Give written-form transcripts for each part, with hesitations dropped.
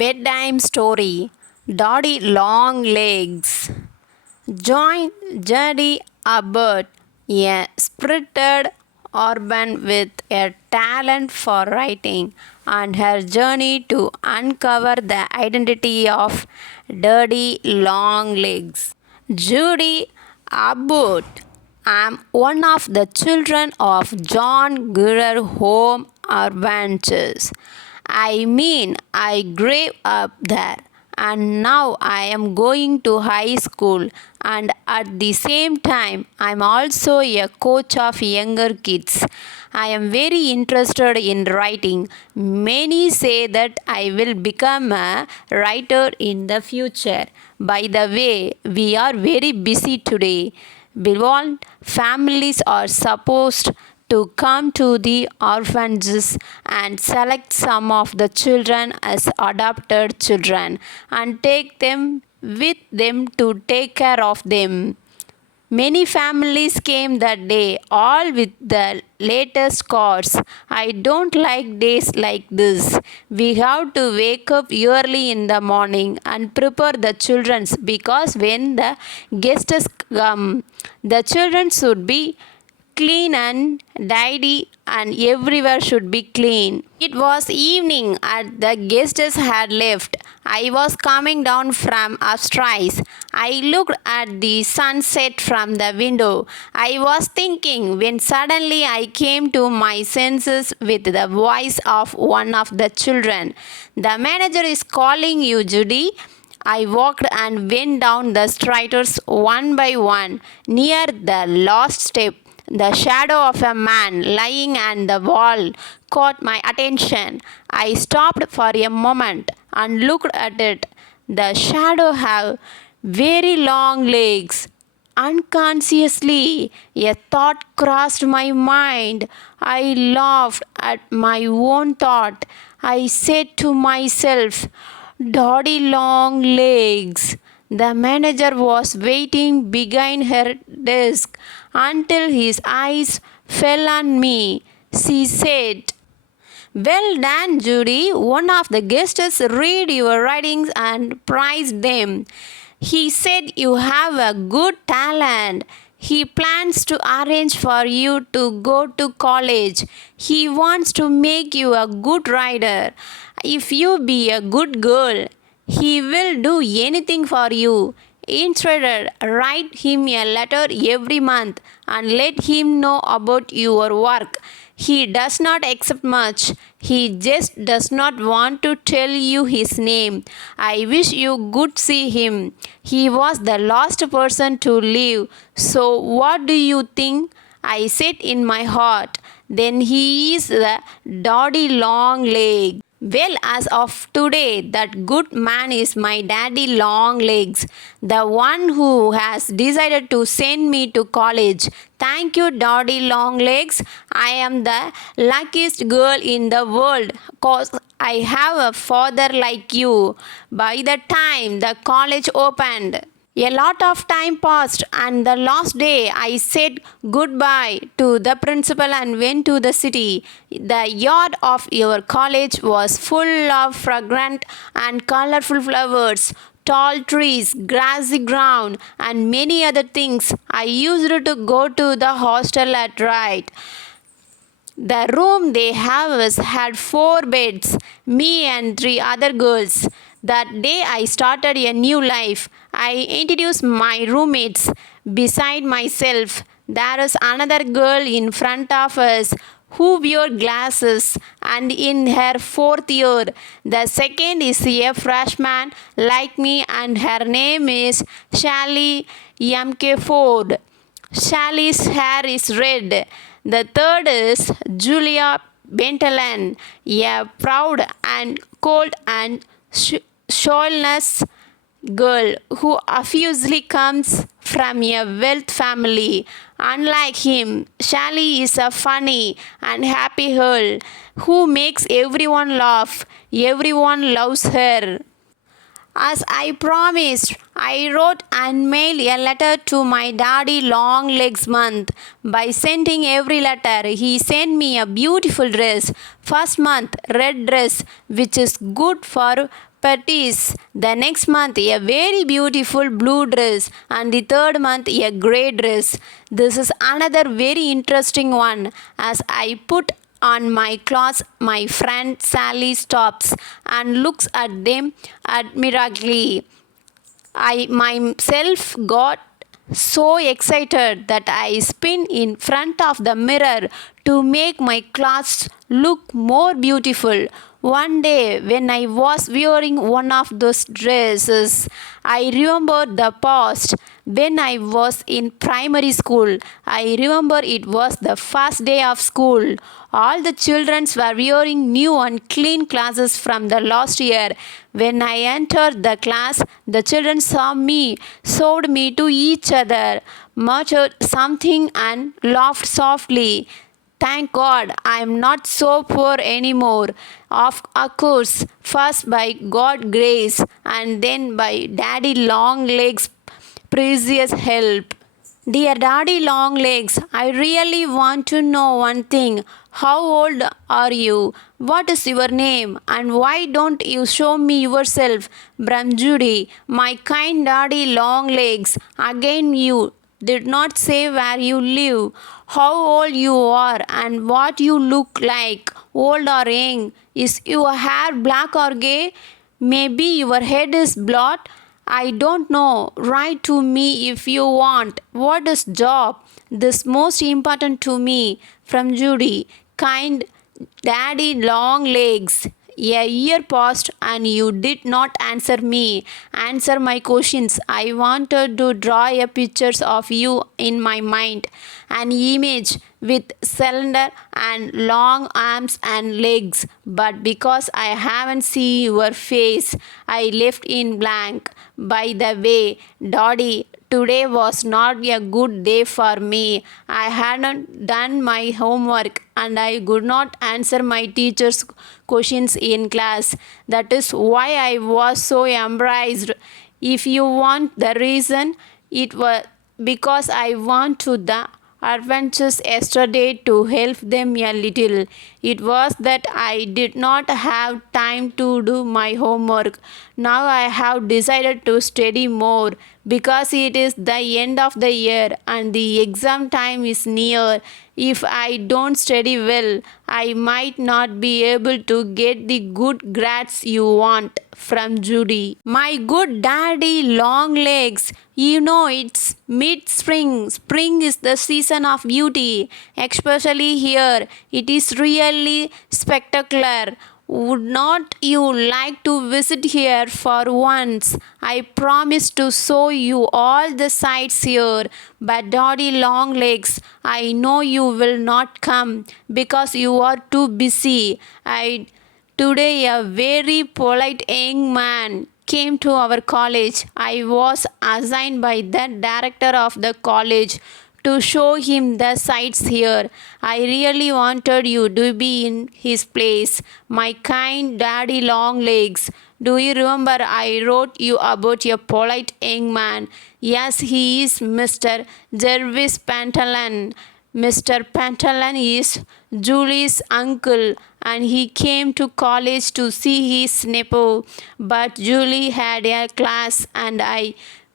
Bedtime story. Daddy Long Legs. Join Jody Abbott, a spirited urban with a talent for writing, on her journey to uncover the identity of Daddy Long Legs. Judy Abbott. I'm one of the children of John Grier Home Adventures. I mean, I grew up there and now I am going to high school, and at the same time I'm also a coach of younger kids. I am very interested in writing. Many say that I will become a writer in the future. By the way, we are very busy today. Beloved families are supposed to come to the orphanages and select some of the children as adopted children and take them with them to take care of them. Many families came that day, all with the latest cars. I don't like days like this. We have to wake up early in the morning and prepare the children because when the guests come, the children should be clean and tidy and everywhere should be clean. It was evening and the guests had left. I was coming down from upstairs. I looked at the sunset from the window. I was thinking when suddenly I came to my senses with the voice of one of the children. The manager is calling you, Judy. I walked and went down the stairs one by one. Near the last step, the shadow of a man lying on the wall caught my attention. I stopped for a moment and looked at it. The shadow had very long legs. Unconsciously, a thought crossed my mind. I laughed at my own thought. I said to myself, Daddy Long Legs. The manager was waiting behind her desk until his eyes fell on me. She said, Well done, Judy. One of the guests read your writings and praised them. He said you have a good talent. He plans to arrange for you to go to college. He wants to make you a good writer. If you be a good girl, he will do anything for you. Instead, write him a letter every month and let him know about your work. He does not accept much. He just does not want to tell you his name. I wish you could see him. He was the last person to leave. So, what do you think? I said in my heart. Then he is the Daddy Long Leg. Well, as of today, that good man is my Daddy Long Legs, the one who has decided to send me to college. Thank you, Daddy Long Legs. I am the luckiest girl in the world because I have a father like you. By the time the college opened, a lot of time passed, and the last day I said goodbye to the principal and went to the city. The yard of your college was full of fragrant and colorful flowers, tall trees, grassy ground, and many other things. I used to go to the hostel at night. The room they have had 4 beds, me and 3 other girls. That day I started a new life. I introduced my roommates. Beside myself, there is another girl in front of us who wore glasses and in her 4th year. The second is a freshman like me and her name is Sally M.K. Ford. Sally's hair is red. The third is Julia Bentelan, a proud and cold and shoulders girl who obviously comes from a wealth family. Unlike him, Sally is a funny and happy girl who makes everyone laugh. Everyone loves her. As I promised, I wrote and mailed a letter to my Daddy Long Legs month. By sending every letter, he sent me a beautiful dress. First month, red dress, which is good for petties. The next month, a very beautiful blue dress, and the third month, a grey dress. This is another very interesting one. As I put on my clothes, my friend Sally stops and looks at them admiringly. I myself got so excited that I spin in front of the mirror to make my clothes look more beautiful. One day, when I was wearing one of those dresses, I remembered the past. When I was in primary school, I remember it was the first day of school. All the children were wearing new and clean clothes from the last year. When I entered the class, the children saw me, showed me to each other, muttered something, and laughed softly. Thank God I am not so poor anymore. Of course, first by God's grace and then by Daddy Longlegs' precious help. Dear Daddy Longlegs, I really want to know one thing. How old are you? What is your name? And why don't you show me yourself? Bram Judy, my kind Daddy Longlegs, again you did not say where you live, how old you are, and what you look like, old or young. Is your hair black or gray? Maybe your head is blot. I don't know. Write to me if you want. What is job? This most important to me. From Judy. Kind Daddy Longlegs. A year passed and you did not answer me. Answer my questions. I wanted to draw a pictures of you in my mind. An image with slender and long arms and legs. But because I haven't seen your face, I left in blank. By the way, Doddy, today was not a good day for me. I hadn't done my homework and I could not answer my teacher's questions in class. That is why I was so embarrassed. If you want the reason, it was because I went to the adventures yesterday to help them a little. It was that I did not have time to do my homework. Now I have decided to study more because it is the end of the year and the exam time is near. If I don't study well, I might not be able to get the good grades you want. From Judy. My good Daddy Longlegs, you know it's mid-spring. Spring is the season of beauty, especially here. It is really spectacular. Would not you like to visit here for once? I promise to show you all the sights here. But Daddy Longlegs, I know you will not come because you are too busy. Today, a very polite young man came to our college. I was assigned by the director of the college to show him the sights here. I really wanted you to be in his place, my kind Daddy Longlegs. Do you remember I wrote you about a polite young man? Yes, he is Mr. Jervis Pantalan. Mr. Pantalan is Julie's uncle and he came to college to see his nephew. But Julie had a class and I,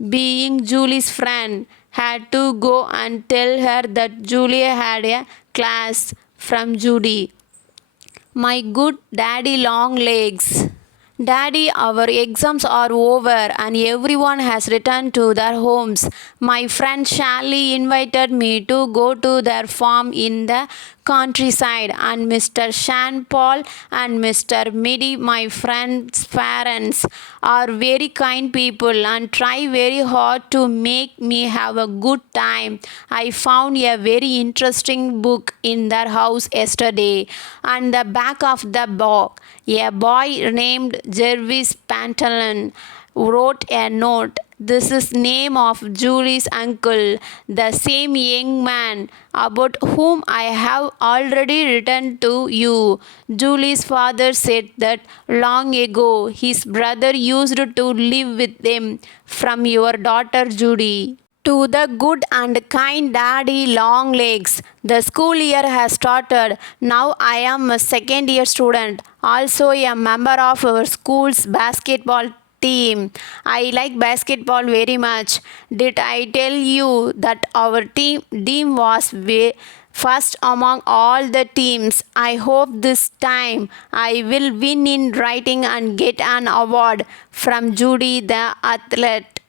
being Julie's friend, had to go and tell her that Julie had a class. From Judy. My good Daddy Longlegs. Daddy, our exams are over and everyone has returned to their homes. My friend Sally invited me to go to their farm in the countryside, and Mr. Shan Paul and Mr. Midi, my friend's parents, are very kind people and try very hard to make me have a good time. I found a very interesting book in their house yesterday. On the back of the book, a boy named Jervis Pantalan wrote a note. This is name of Julie's uncle, the same young man about whom I have already written to you. Julie's father said that long ago his brother used to live with them. From your daughter Judy. To the good and kind daddy long legs, the school year has started. Now I am a second year student, also a member of our school's basketball team. I like basketball very much. Did I tell you that our team was first among all the teams? I hope this time I will win in writing and get an award from Judy the athlete.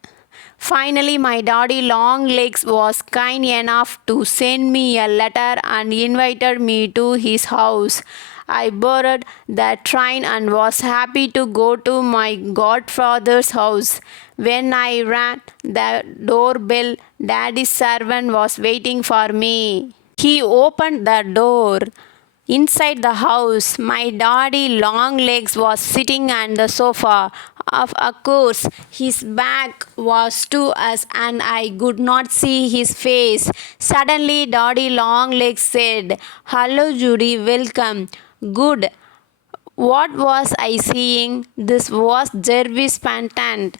Finally, my daddy Longlegs was kind enough to send me a letter and invited me to his house. I boarded the train and was happy to go to my godfather's house. When I rang the doorbell, daddy's servant was waiting for me. He opened the door. Inside the house, my daddy Longlegs was sitting on the sofa. Of course, his back was to us and I could not see his face. Suddenly, Daddy Longlegs said, "Hello, Judy, welcome." Good. What was I seeing? This was Jervis Pantant,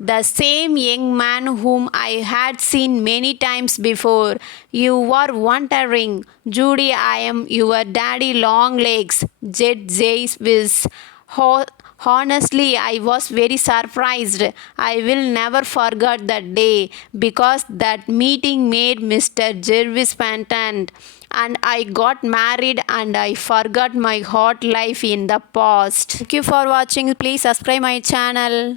the same young man whom I had seen many times before. You were wondering, Judy, I am your daddy Longlegs, said Jervis. Honestly, I was very surprised. I will never forget that day because that meeting made Mr. Jervis Pantant and I got married and I forgot my hot life in the past. Thank you for watching. Please subscribe my channel.